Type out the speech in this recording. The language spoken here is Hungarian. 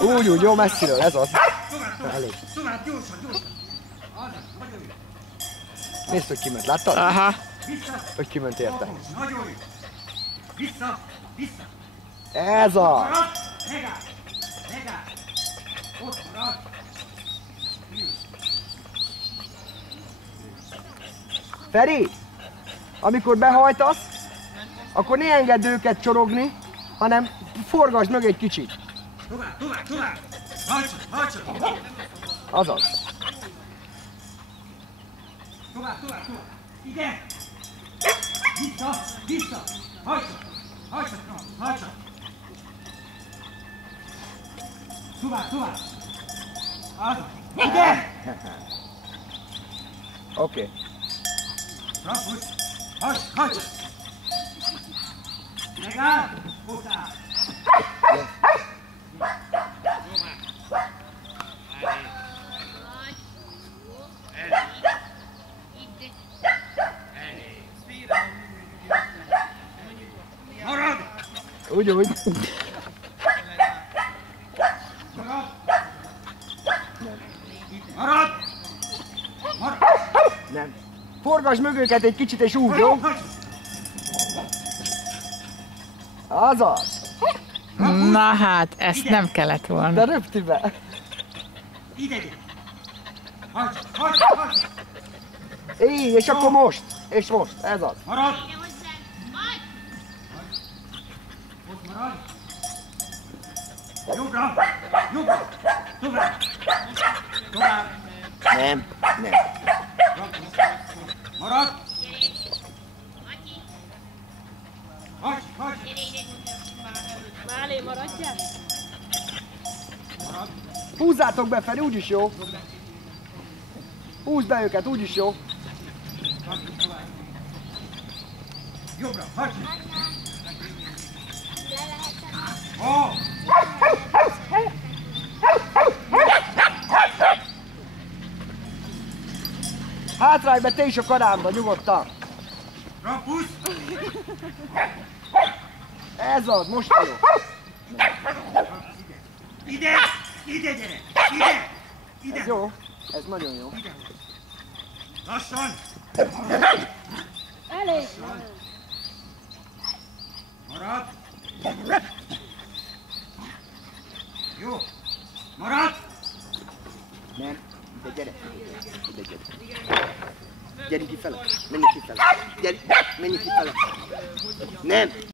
Úgy, jó messziről, ez az. Elég. Nézd, hogy kiment, láttad? Aha. Hogy kiment érte. Vissza! Ez az. Megáll! Ott marad! Feri, amikor behajtasz, akkor ne engedd őket csorogni, hanem forgasd meg egy kicsit. Tovább! Hajtsa! Azaz. Tovább! Ide! Vissza! Hajtsa! Tovább! Azaz! Ide! Oké. Rapusz! Hajtsa! Megáll! Hozzá! Marad! Úgy. Marad! Nem. Forgasd meg őket egy kicsit és úgy, jó? Azaz. Na hát, ezt nem kellett De volna. röptibe. Ide! Hajtsa! Így, és akkor most. Ez az. Marad! Ott marad! Jobbra! Tovább! Nem. Marad! Hajts! Mellé maradjál? Húzzátok be, Feri, úgyis jó. Húzd be őket, úgyis jó. Jobbra! Hajts! Hátrálj be te is a karámba, nyugodtan. Rapusz! Ez az, most jó. Ide gyere! Ide! Ez jó, ez nagyon jó. Lassan! Elég! Marad! Jó! Marad! Nem, de gyere. Gyere kifele, menj kifele. Gyere, menj kifele. Nem.